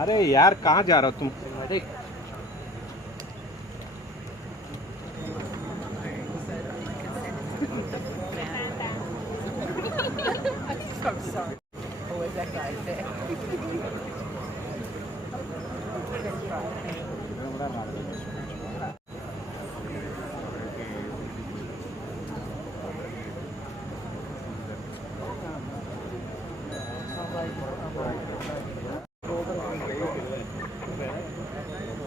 अरे यार कहाँ जा रहा हो तुम देख I'm sorry. Always that guy there. Right.